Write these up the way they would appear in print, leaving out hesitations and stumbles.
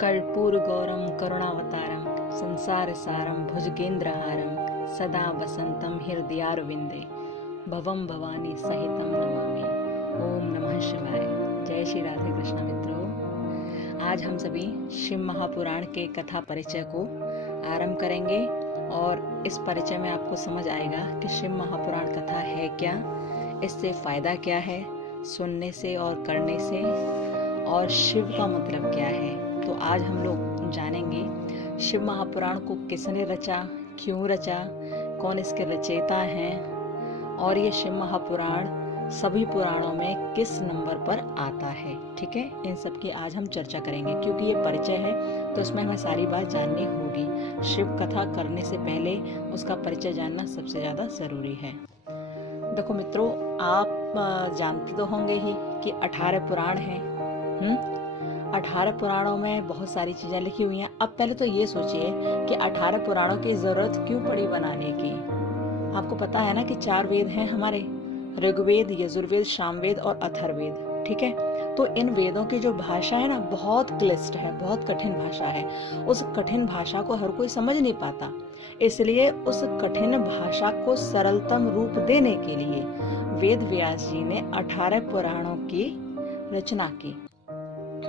कर्पूरगौरम करुणावतारम संसार सारम भुजगेन्द्रहारम सदा वसंतम हृदयारविंदे भवम भवानी सहितम नमामि। ओम नमः शिवाय। जय श्री राधे कृष्ण मित्रों, आज हम सभी शिव महापुराण के कथा परिचय को आरंभ करेंगे और इस परिचय में आपको समझ आएगा कि शिव महापुराण कथा है क्या, इससे फायदा क्या है सुनने से और करने से, और शिव का मतलब क्या है। तो आज हम लोग जानेंगे शिव महापुराण को किसने रचा, क्यों रचा, कौन इसके रचयिता हैं, और ये शिव महापुराण सभी पुराणों में किस नंबर पर आता है। ठीक है, इन सब की आज हम चर्चा करेंगे। क्योंकि ये परिचय है तो इसमें हमें सारी बात जाननी होगी। शिव कथा करने से पहले उसका परिचय जानना सबसे ज्यादा जरूरी है। देखो मित्रों, आप जानते तो होंगे ही कि 18 पुराण हैं। 18 पुराणों में बहुत सारी चीजें लिखी हुई हैं। अब पहले तो ये सोचिए कि 18 पुराणों की जरूरत क्यों पड़ी बनाने की। आपको पता है ना कि 4 वेद हैं हमारे, ऋग्वेद, यजुर्वेद, सामवेद और अथर्ववेद। ठीक है, तो इन वेदों की जो भाषा है ना बहुत क्लिष्ट है, बहुत कठिन भाषा है। उस कठिन भाषा को हर कोई समझ नहीं पाता, इसलिए उस कठिन भाषा को सरलतम रूप देने के लिए वेद व्यास जी ने 18 पुराणों की रचना की।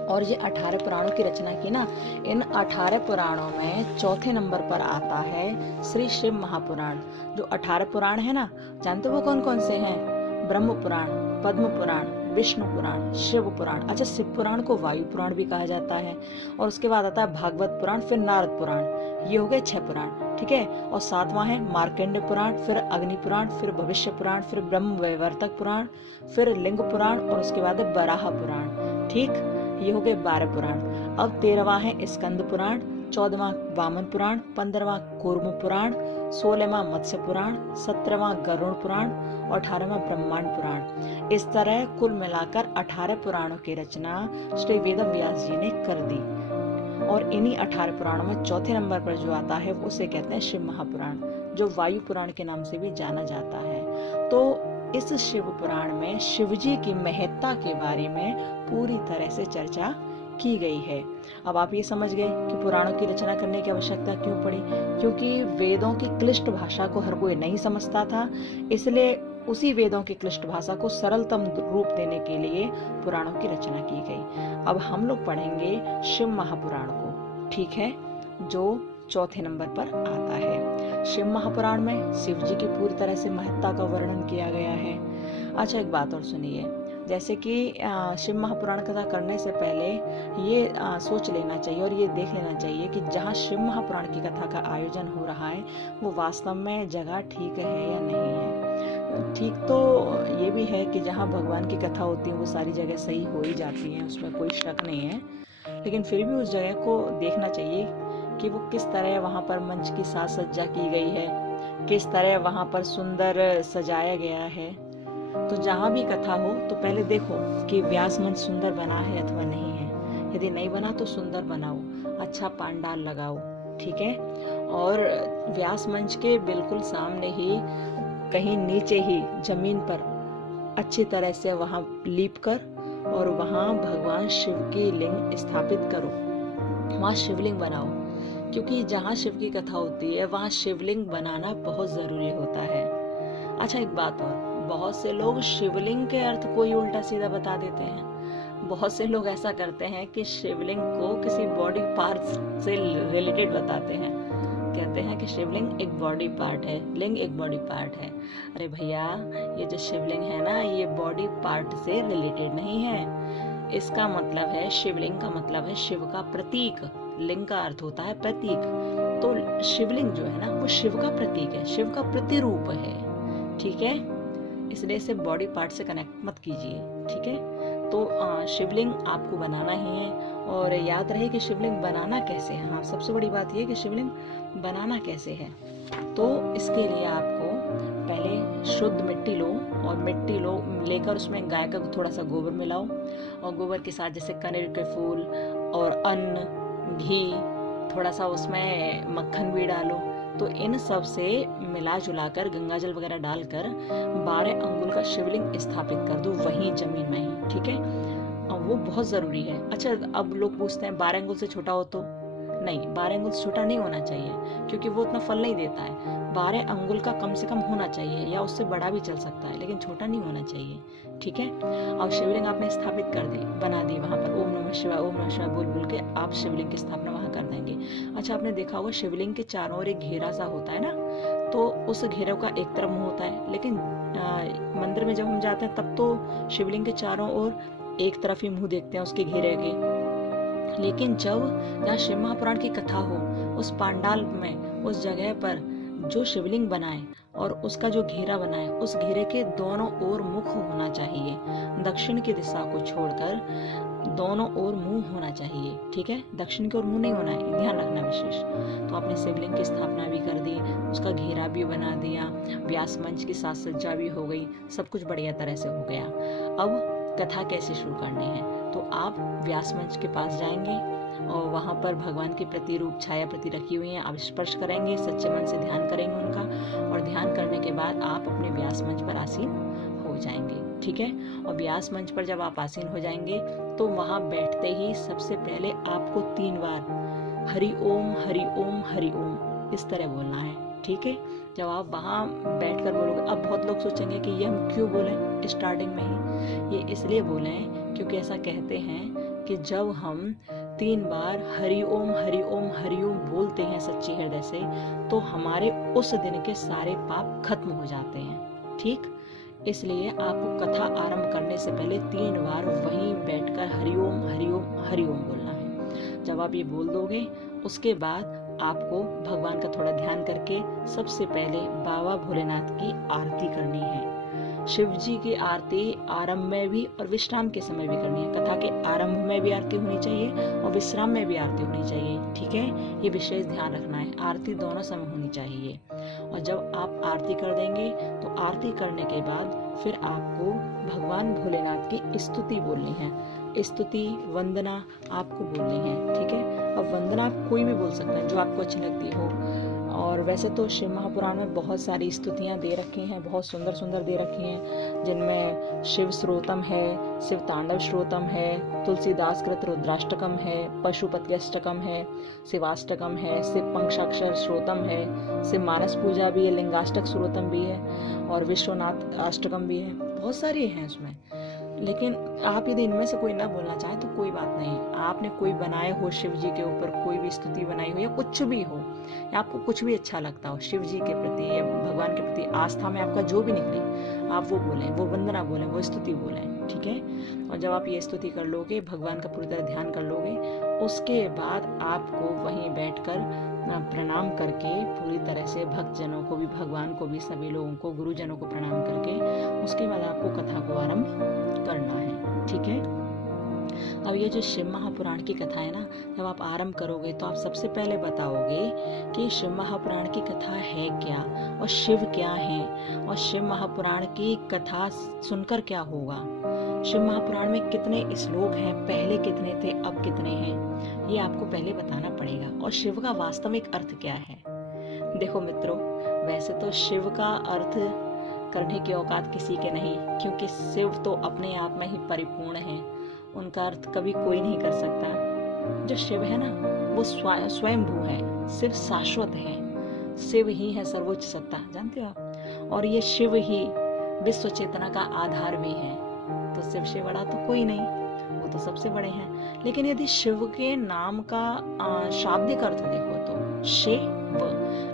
और ये 18 पुराणों की रचना की ना, इन 18 पुराणों में चौथे नंबर पर आता है श्री शिव महापुराण। जो 18 पुराण है ना, जानते हो वो कौन कौन से हैं? ब्रह्म पुराण, पद्म पुराण, विष्णु पुराण, शिव पुराण। अच्छा, शिव पुराण को वायु पुराण भी कहा जाता है। और उसके बाद आता है भागवत पुराण, फिर नारद पुराण। ये हो गए 6 पुराण। ठीक है, और 7वां है मार्कंडेय पुराण, फिर अग्नि पुराण, फिर भविष्य पुराण, फिर ब्रह्म वैवर्तक पुराण, फिर लिंग पुराण, और उसके बाद है बराह पुराण। ठीक, ये हो गए 12 पुराण। अब 13वां है स्कंद पुराण, 14वां वामन पुराण, 15वां कूर्म पुराण, 16वां मत्स्य पुराण, 17वां गरुड़ पुराण और 18वां ब्रह्मांड पुराण। इस तरह कुल मिलाकर 18 पुराणों की रचना श्री वेद व्यास जी ने कर दी। और इन्हीं 18 पुराणों में चौथे नंबर पर जो आता है उसे कहते हैं शिव महापुराण, जो वायु पुराण के नाम से भी जाना जाता है। तो इस शिव पुराण में शिव जी की महत्ता के बारे में पूरी तरह से चर्चा की गई है। अब आप ये समझ गए कि पुराणों की रचना करने की आवश्यकता क्यों पड़ी। क्योंकि वेदों की क्लिष्ट भाषा को हर कोई नहीं समझता था, इसलिए उसी वेदों की क्लिष्ट भाषा को सरलतम रूप देने के लिए पुराणों की रचना की गई। अब हम लोग पढ़ेंगे शिव महापुराण को, ठीक है, जो चौथे नंबर पर आता है। शिव महापुराण में शिव जी की पूरी तरह से महत्ता का वर्णन किया गया है। अच्छा, एक बात और सुनिए, जैसे कि शिव महापुराण कथा करने से पहले ये सोच लेना चाहिए और ये देख लेना चाहिए कि जहाँ शिव महापुराण की कथा का आयोजन हो रहा है वो वास्तव में जगह ठीक है या नहीं है। ठीक तो ये भी है कि जहाँ भगवान की कथा होती है वो सारी जगह सही हो ही जाती है, उसमें कोई शक नहीं है, लेकिन फिर भी उस जगह को देखना चाहिए कि वो किस तरह वहाँ पर मंच की साज सज्जा की गई है, किस तरह वहाँ पर सुंदर सजाया गया है। तो जहाँ भी कथा हो तो पहले देखो कि व्यास मंच सुंदर बना है अथवा नहीं है। यदि नहीं बना तो सुंदर बनाओ, अच्छा पांडाल लगाओ। ठीक है, और व्यास मंच के बिल्कुल सामने ही, कहीं नीचे ही जमीन पर अच्छी तरह से वहाँ लीप कर और वहाँ भगवान शिव की लिंग स्थापित करो, वहाँ शिवलिंग बनाओ। क्योंकि जहाँ शिव की कथा होती है वहाँ शिवलिंग बनाना बहुत जरूरी होता है। अच्छा, एक बात और, बहुत से लोग शिवलिंग के अर्थ को ही उल्टा सीधा बता देते हैं। बहुत से लोग ऐसा करते हैं कि शिवलिंग को किसी बॉडी पार्ट से रिलेटेड बताते हैं, कहते हैं कि शिवलिंग एक बॉडी पार्ट है, लिंग एक बॉडी पार्ट है। अरे भैया, ये जो शिवलिंग है ना, ये बॉडी पार्ट से रिलेटेड नहीं है। इसका मतलब है, शिवलिंग का मतलब है शिव का प्रतीक, लिंग का अर्थ होता है प्रतीक। तो शिवलिंग जो है ना वो शिव का प्रतीक है, शिव का प्रतिरूप है। ठीक है, इसलिए इसे बॉडी पार्ट से कनेक्ट मत कीजिए। ठीक है, तो शिवलिंग आपको बनाना ही है। और याद रहे कि शिवलिंग बनाना कैसे है। हाँ, सबसे बड़ी बात यह कि शिवलिंग बनाना कैसे है। तो इसके लिए आपको पहले शुद्ध मिट्टी लो, और मिट्टी लेकर उसमें गाय का थोड़ा सा गोबर मिलाओ, और गोबर के साथ जैसे कनेर के फूल और अन्न, घी, थोड़ा सा उसमें मक्खन भी डालो। तो इन सब से मिला जुला कर गंगा जल वगैरह डालकर 12 अंगुल का शिवलिंग स्थापित कर दो वहीं जमीन में ही। ठीक है, वो बहुत ज़रूरी है। अच्छा, अब लोग पूछते हैं 12 अंगुल से छोटा हो तो? नहीं, 12 अंगुल से छोटा नहीं होना चाहिए, क्योंकि वो उतना फल नहीं देता है। 12 अंगुल का कम से कम होना चाहिए, या उससे बड़ा भी चल सकता है, लेकिन छोटा नहीं होना चाहिए। ठीक है। अब शिवलिंग आपने स्थापित कर दी, बना दी, वहाँ पर ओम नमः शिवाय ओम नमः शिवाय बोल बोल के आप शिवलिंग की स्थापना वहाँ कर देंगे। अच्छा, आपने देखा होगा शिवलिंग के चारों ओर एक घेरा सा होता है ना, तो उस घेरे का एक तरफ मुंह होता है, लेकिन मंदिर में जब हम जाते हैं तब तो शिवलिंग के चारों ओर एक तरफ ही मुंह देखते हैं उसके घेरे के। लेकिन जब यहाँ शिव महापुराण की कथा हो, उस पांडाल में, उस जगह पर जो शिवलिंग बनाए और उसका जो घेरा बनाए, उस घेरे के दोनों ओर मुख होना चाहिए। दक्षिण की दिशा को छोड़कर दोनों ओर मुंह होना चाहिए। ठीक है, दक्षिण की ओर मुंह नहीं होना है, ध्यान रखना विशेष। तो आपने शिवलिंग की स्थापना भी कर दी, उसका घेरा भी बना दिया, व्यास मंच की साज सज्जा भी हो गई, सब कुछ बढ़िया तरह से हो गया। अब कथा कैसे शुरू करनी है, तो आप व्यास मंच के पास जाएंगे और वहाँ पर भगवान की प्रतिरूप छाया प्रति रखी हुई है, आप स्पर्श करेंगे, सच्चे मन से ध्यान करेंगे उनका, और ध्यान करने के बाद आप अपने व्यास मंच पर आसीन हो जाएंगे। ठीक है। और व्यास मंच पर जब आप आसीन हो जाएंगे तो वहाँ बैठते ही सबसे पहले आपको 3 बार हरि ओम हरि ओम हरि ओम इस तरह बोलना है। ठीक है। जब आप वहाँ बैठकर बोलोगे, अब बहुत लोग सोचेंगे कि ये हम क्यों बोले स्टार्टिंग में ही, ये इसलिए बोले क्योंकि ऐसा कहते हैं कि जब हम 3 बार हरि ओम हरि ओम बोलते हैं सच्चे हृदय से, तो हमारे उस दिन के सारे पाप खत्म हो जाते हैं। ठीक, इसलिए आपको कथा आरंभ करने से पहले 3 बार वहीं बैठकर हरि ओम हरि ओम हरि ओम बोलना है। जब आप ये बोल दोगे, उसके बाद आपको भगवान का थोड़ा ध्यान करके सबसे पहले बाबा भोलेनाथ की आरती करनी है। शिव जी की आरती आरंभ में भी और विश्राम के समय भी करनी है। कथा के आरंभ में भी आरती होनी चाहिए और विश्राम में भी आरती होनी चाहिए। ठीक है, ये विशेष ध्यान रखना है, आरती दोनों समय होनी चाहिए। और जब आप आरती कर देंगे तो आरती करने के बाद फिर आपको भगवान भोलेनाथ की स्तुति बोलनी है। स्तुति वंदना आपको बोलनी है। ठीक है। अब वंदना आप कोई भी बोल सकते हैं जो आपको अच्छी लगती हो। और वैसे तो शिव महापुराण में बहुत सारी स्तुतियाँ दे रखी हैं, बहुत सुंदर सुंदर दे रखी हैं, जिनमें शिव श्रोतम है, शिव तांडव श्रोतम है, तुलसीदास कृत रुद्राष्टकम है, पशुपति अष्टकम है, शिवाष्टकम है, शिव पंचाक्षर श्रोतम है, शिव मानस पूजा भी है, लिंगाष्टक श्रोतम भी है और विश्वनाथ अष्टकम भी है। बहुत सारी हैं उसमें। लेकिन आप यदि इनमें से कोई ना बोलना चाहे तो कोई बात नहीं। आपने कोई बनाए हो शिव जी के ऊपर, कोई भी स्तुति बनाई हो या कुछ भी हो, या आपको कुछ भी अच्छा लगता हो शिव जी के प्रति या भगवान के प्रति, आस्था में आपका जो भी निकले, आप वो बोलें, वो वंदना बोलें, वो स्तुति बोलें। ठीक है। और जब आप ये स्तुति कर लोगे, भगवान का पूरी तरह ध्यान कर लोगे, उसके बाद आपको वहीं बैठकर प्रणाम करके पूरी तरह से भक्तजनों को भी, भगवान को भी, सभी लोगों को, गुरुजनों को प्रणाम करके उसके बाद आपको कथा को आरंभ करना है। ठीक है। अब ये जो शिव महापुराण की कथा है ना, जब आप आरंभ करोगे तो आप सबसे पहले बताओगे कि शिव महापुराण की कथा है क्या और शिव क्या है, और शिव महापुराण की कथा सुनकर क्या होगा। शिव महापुराण में कितने श्लोक हैं, पहले कितने थे, अब कितने हैं, ये आपको पहले बताना पड़ेगा। और शिव का वास्तविक अर्थ क्या है। देखो मित्रों, वैसे तो शिव का अर्थ करने की औकात किसी के नहीं, क्योंकि शिव तो अपने आप में ही परिपूर्ण है, उनका अर्थ कभी कोई नहीं कर सकता। जो शिव है ना, वो स्वयंभू है, शिव शाश्वत है, शिव ही है सर्वोच्च सत्ता, जानते हो आप। और ये शिव ही विश्व चेतना का आधार भी है, तो शिव से बड़ा तो कोई नहीं, वो तो सबसे बड़े हैं। लेकिन यदि शिव के नाम का शाब्दिक अर्थ देखो तो शिव,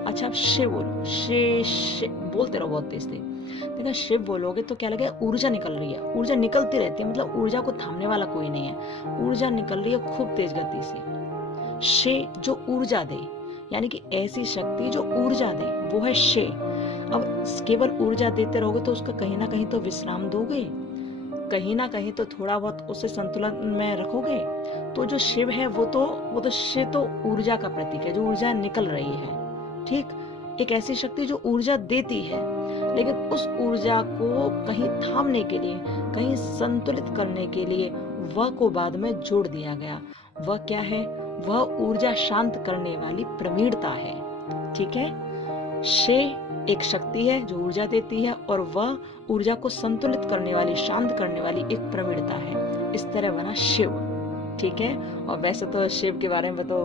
अच्छा आप शिव बोलो, शे बोलते रहो बहुत तेज तेज। देखो शिव बोलोगे तो क्या लगेगा, ऊर्जा निकल रही है, ऊर्जा निकलती रहती है, मतलब ऊर्जा को थामने वाला कोई नहीं है, ऊर्जा निकल रही है खूब तेज गति से। शे जो ऊर्जा दे, यानी कि ऐसी शक्ति जो ऊर्जा दे, वो है शे। अब केवल ऊर्जा देते रहोगे तो उसका कहीं ना कहीं तो विश्राम दोगे, कहीं ना कहीं तो थोड़ा बहुत उसे संतुलन में रखोगे। तो जो शिव है वो तो शिव तो ऊर्जा का प्रतीक है, जो ऊर्जा निकल रही है। ठीक, एक ऐसी शक्ति जो ऊर्जा देती है, लेकिन उस ऊर्जा को कहीं थामने के लिए, कहीं संतुलित करने के लिए वह को बाद में जोड़ दिया गया। वह क्या है, वह ऊर्जा शांत करने वाली प्रवीणता है। ठीक है। शे एक शक्ति है जो ऊर्जा देती है, और वह ऊर्जा को संतुलित करने वाली, शांत करने वाली एक प्रवीणता है। इस तरह बना शिव। ठीक है, और वैसे तो शिव के बारे में तो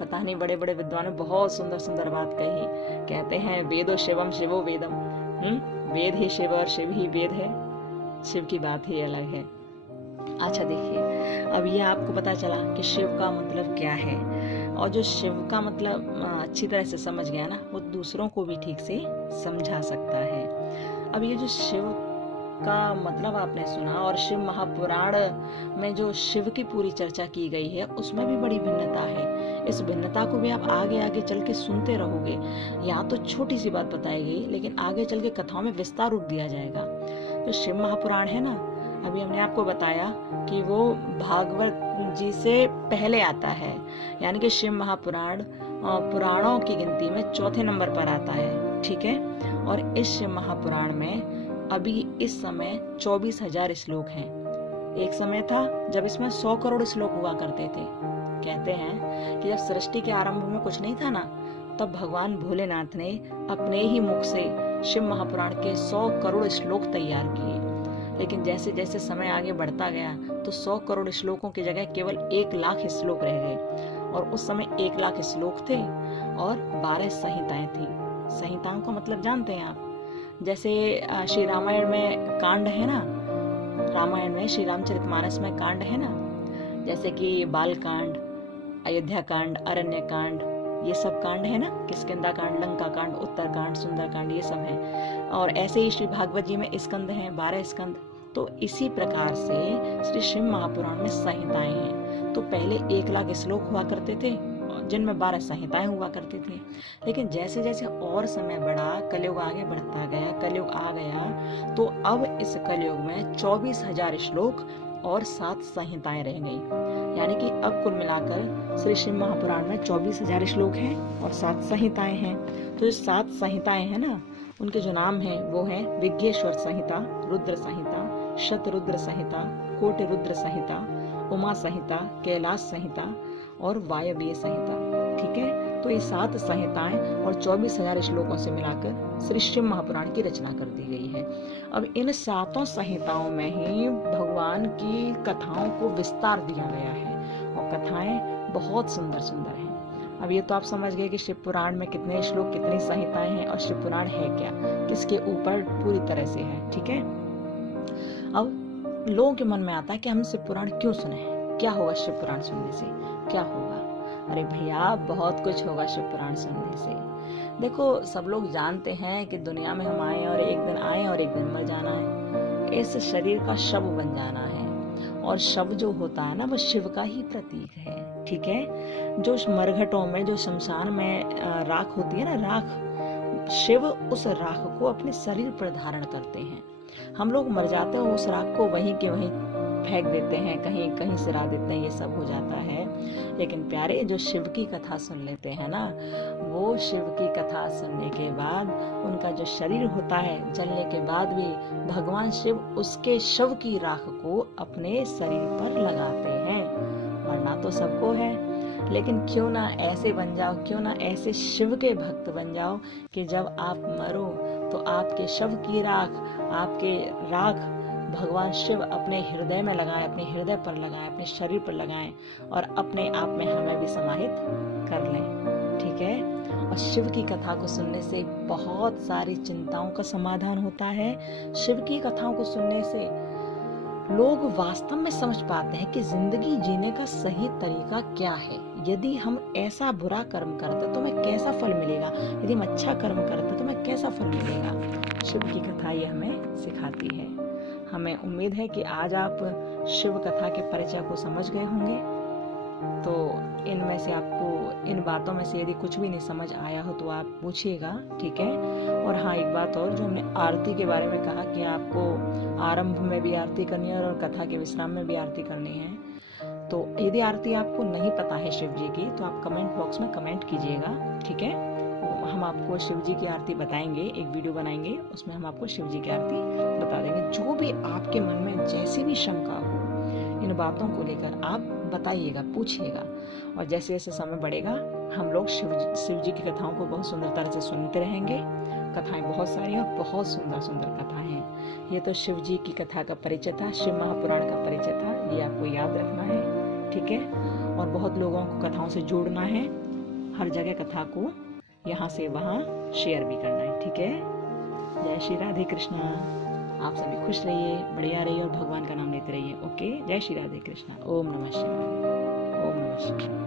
पता नहीं, बड़े बड़े विद्वानों बहुत सुंदर सुंदर बात कही। कहते हैं वेदो शिवम शिवो वेदम, वेद ही शिव और शिव ही वेद है, शिव की बात ही अलग है। अच्छा देखिए, अब ये आपको पता चला कि शिव का मतलब क्या है, और जो शिव का मतलब अच्छी तरह से समझ गया ना, वो दूसरों को भी ठीक से समझा सकता है। अब ये जो शिव का मतलब आपने सुना, और शिव महापुराण में जो शिव की पूरी चर्चा की गई है उसमें भी बड़ी भिन्नता है। इस भिन्नता को भी आप आगे आगे चल के सुनते रहोगे। यहाँ तो छोटी सी बात बताई गई, लेकिन आगे चल के कथाओं में विस्तार रूप दिया जाएगा। जो शिव महापुराण है ना, अभी हमने आपको बताया कि वो भागवत जी से पहले आता है, यानी कि शिव महापुराण पुराणों की गिनती में चौथे नंबर पर आता है। ठीक है, और इस शिव महापुराण में अभी इस समय 24,000 श्लोक हैं। एक समय था जब इसमें 100 करोड़ श्लोक हुआ करते थे। कहते हैं कि जब सृष्टि के आरंभ में कुछ नहीं था ना, तब भगवान भोलेनाथ ने अपने ही मुख से शिव महापुराण के 100 करोड़ श्लोक तैयार किए। लेकिन जैसे जैसे समय आगे बढ़ता गया तो 100 करोड़ श्लोकों की जगह केवल 1 लाख श्लोक रह गए। और उस समय 1 लाख श्लोक थे और 12 संहिताएं थी। संहिताओं का मतलब जानते हैं आप? जैसे श्री रामायण में कांड है ना, रामायण में श्री रामचरितमानस में कांड है ना, जैसे कि बाल कांड, अयोध्या कांड, अरण्य कांड, ये सब कांड है ना, किष्किंधा कांड, लंका कांड, उत्तर कांड, सुंदर कांड, ये सब है। और ऐसे ही श्री भागवत जी में स्कंद हैं, 12 स्कंद। तो इसी प्रकार से श्री शिव महापुराण में संहिताएं हैं। तो पहले 1 लाख श्लोक हुआ करते थे जिनमें 12 संहिताएं हुआ करती थी। लेकिन जैसे जैसे और समय बढ़ा, कलयुग आगे बढ़ता गया, कलयुग आ गया, तो अब इस कलयुग में 24,000 श्लोक और 7 संहिताएं रह गई। यानी कि अब कुल मिलाकर श्री शिव महापुराण में 24,000 श्लोक हैं और 7 संहिताएं हैं। तो ये 7 संहिताएं हैं ना, उनके जो नाम हैं वो हैं विज्ञेश्वर संहिता, रुद्र संहिता, शतरुद्र संहिता, कोटि रुद्र संहिता, उमा संहिता, कैलाश संहिता और वायव्य संहिता। ठीक है, तो ये 7 संहिताएं और 24,000 श्लोकों से मिलाकर श्री शिव महापुराण की रचना कर दी गई है। अब इन 7 संहिताओं में ही भगवान की कथाओं को विस्तार दिया गया है, और कथाएं बहुत सुंदर सुंदर हैं। अब ये तो आप समझ गए कि शिव पुराण में कितने श्लोक, कितनी संहिताएं हैं, और शिव पुराण है क्या, किसके ऊपर पूरी तरह से है। ठीक है, अब लोगों के मन में आता है कि हम शिव पुराण क्यों सुने, क्या होगा शिव पुराण सुनने से, क्या होगा? अरे भैया, बहुत कुछ होगा शिव पुराण सुनने से। देखो, सब लोग जानते हैं कि दुनिया में हम आए और एक दिन आए और एक दिन मर जाना है। इस शरीर का शव बन जाना है, और शव जो होता है ना, वो शिव का ही प्रतीक है। ठीक है, जो मरघटों में, जो शमशान में राख होती है ना, राख, शिव उस राख को अपने शरीर पर धारण करते हैं। हम लोग मर जाते हैं, उस राख को वहीं के वहीं फेंक देते हैं, कहीं कहीं सिरा देते हैं, ये सब हो जाता है। लेकिन प्यारे, जो शिव की कथा सुन लेते हैं ना, वो शिव की कथा सुनने के बाद उनका जो शरीर होता है, जलने के बाद भी भगवान शिव उसके शव की राख को अपने शरीर पर लगाते हैं। मरना तो सबको है, लेकिन क्यों ना ऐसे बन जाओ, क्यों ना ऐसे शिव के भक्त बन जाओ कि जब आप मरो तो आपके शव की राख, आपके राख भगवान शिव अपने हृदय में लगाएं, अपने हृदय पर लगाएं, अपने शरीर पर लगाएं, और अपने आप में हमें भी समाहित कर लें। ठीक है, और शिव की कथा को सुनने से बहुत सारी चिंताओं का समाधान होता है। शिव की कथाओं को सुनने से लोग वास्तव में समझ पाते हैं कि जिंदगी जीने का सही तरीका क्या है। यदि हम ऐसा बुरा कर्म करते तो हमें कैसा फल मिलेगा, यदि हम अच्छा कर्म करते तो हमें कैसा फल मिलेगा। शिव की कथा ये हमें सिखाती है। हमें उम्मीद है कि आज आप शिव कथा के परिचय को समझ गए होंगे। तो इनमें से आपको, इन बातों में से यदि कुछ भी नहीं समझ आया हो तो आप पूछिएगा। ठीक है, और हाँ, एक बात और, जो हमने आरती के बारे में कहा कि आपको आरंभ में भी आरती करनी है और कथा के विश्राम में भी आरती करनी है, तो यदि आरती आपको नहीं पता है शिव जी की, तो आप कमेंट बॉक्स में कमेंट कीजिएगा। ठीक है, हम आपको शिव जी की आरती बताएंगे, एक वीडियो बनाएंगे, उसमें हम आपको शिव जी की आरती बता देंगे। जो भी आपके मन में जैसी भी शंका हो इन बातों को लेकर, आप बताइएगा, पूछिएगा। और जैसे जैसे समय बढ़ेगा, हम लोग शिव जी की कथाओं को बहुत सुंदर तरह से सुनते रहेंगे। कथाएं बहुत सारी और बहुत सुंदर सुंदर कथाएं हैं। ये तो शिव जी की कथा का परिचय था, शिव महापुराण का परिचय था, ये आपको याद रखना है, ठीक है। और बहुत लोगों को कथाओं से जोड़ना है, हर जगह कथा को यहाँ से वहाँ शेयर भी करना है, ठीक है। जय श्री राधे कृष्णा। आप सभी खुश रहिए, बढ़िया रहिए और भगवान का नाम लेते रहिए। ओके, जय श्री राधे कृष्णा। ओम नमः शिवाय। ओम नमः शिवाय।